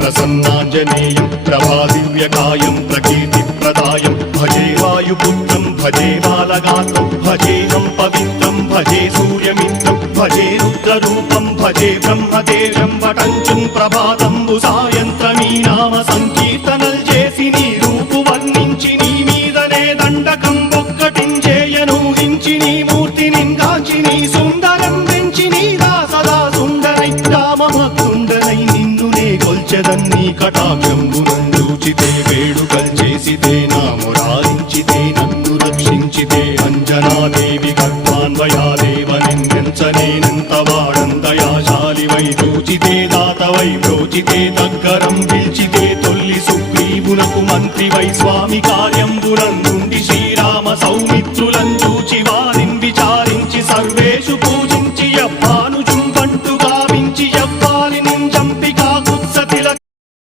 ప్రసన్నాంజనేయం ప్రభాదివ్యకాయం ప్రకీర్తిప్రదాయం భజే వాయుపుత్రం భజే బాలగాత్రం భజేహం పవిత్రం భజే సూర్యమిత్రం భజే రుద్రరూపం భజే బ్రహ్మదేవం వటంచుం ప్రభాతంబు సాయంత్రమీ నామ సంకీర్తనల్ చేసి నీ రూపు వర్ణించి నీ మీదనే దండకం ఒక్కటించేయనూహించి నీ మూర్తిని కాంచి నీ సుందరం పెంచి నీ దాసదా సుందరై రామభక్తుండనై నిన్నునే కొల్చెదన్నీ కటాక్షంబునందూచితే వేడుకల్ చేసితే నా మురారించితే నన్ను రక్షించితే అంజనాదేవి గర్భాన్వయాదేవనెంచనేనంత వాడందయాశాలివై చూచితే దాతవై బ్రోచితే దగ్గరం పిల్చితే తొల్లి సుగ్రీవునకు మంత్రివై స్వామి కార్యంబునందుండి శ్రీరామ సౌమిత్రుల